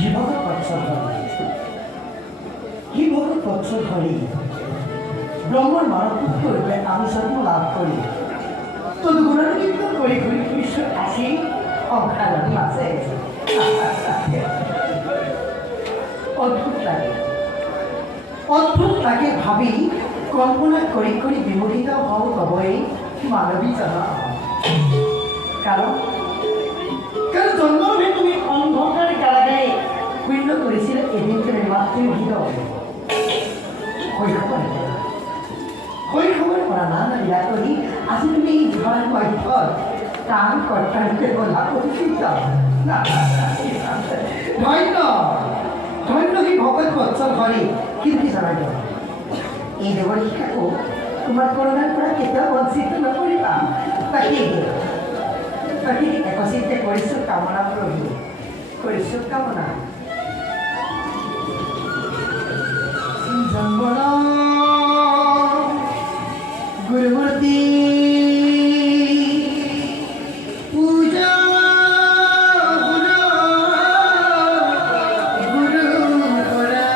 কি ভগত বৎসর ধরি ব্রহ্মর মানবপুত্র রূপে আমি জন্ম লাভ করি তদুগুণার কীর্তন করি ঘুরি ঈশ্বর আসি অঙ্কার আছে অদ্ভুত লাগে ভাবি কল্পনা করি করি বিমোহিত হও তবই মানবী জানা কারণ কারণ জন্মভূমি তুমি অন্ধকার কারাগারে পূর্ণ করেছিলে এদিন তুমি মাতৃভূত শৈশৱৰ পৰা নানা লীলা কৰি আজি তুমি এই জীৱন মধ্যত কাম কৰ্তব্য বলা উচিত ধন্য ধন্য কি ভগত বৎসল ধৰি কিন্তু জনাই এই দেৱৰ শিক্ষাকো তোমাৰ কৰোণাৰ পৰা কেতিয়াও বঞ্চিত নকৰিবা তাকে একচিতে কৰিছোঁ কামনা প্ৰভু কৰিছোঁ কামনা জন্মৰ गुरुमूर्ति पूजा गुरु करा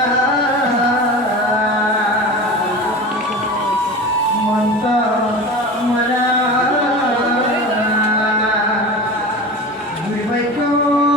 मंत्र मरा गुरुवाक्य गुरु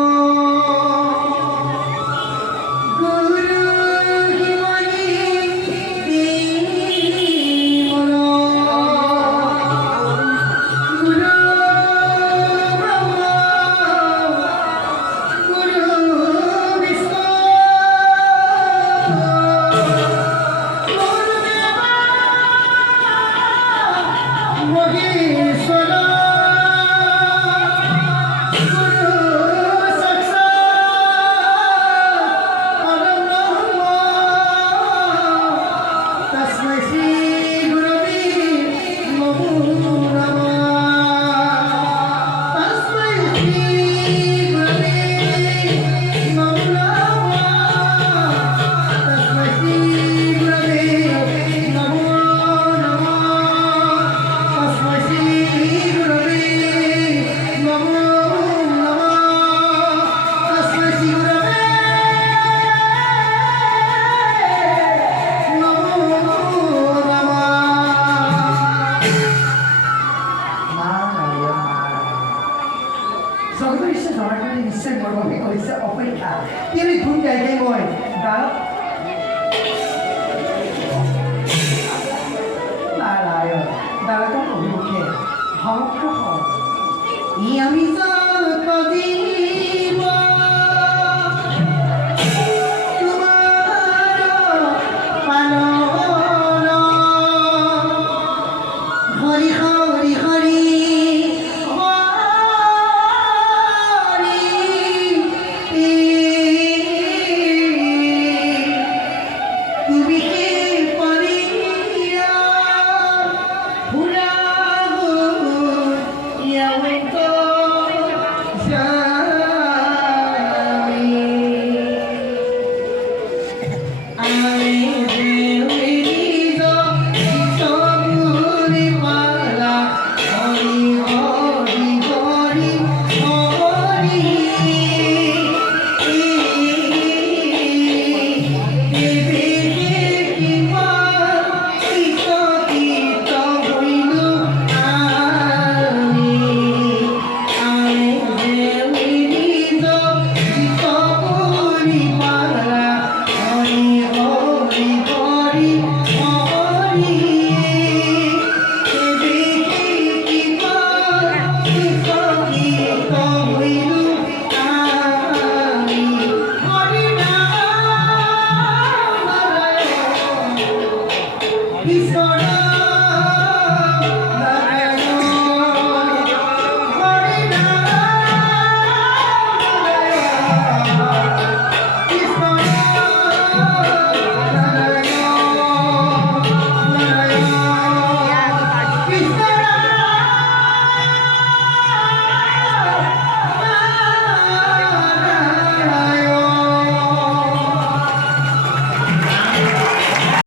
অপেক্ষা তিনি গুণ গাইকে মই নারায়ণ দাদার অভিমুখে সমগ্র ই আমি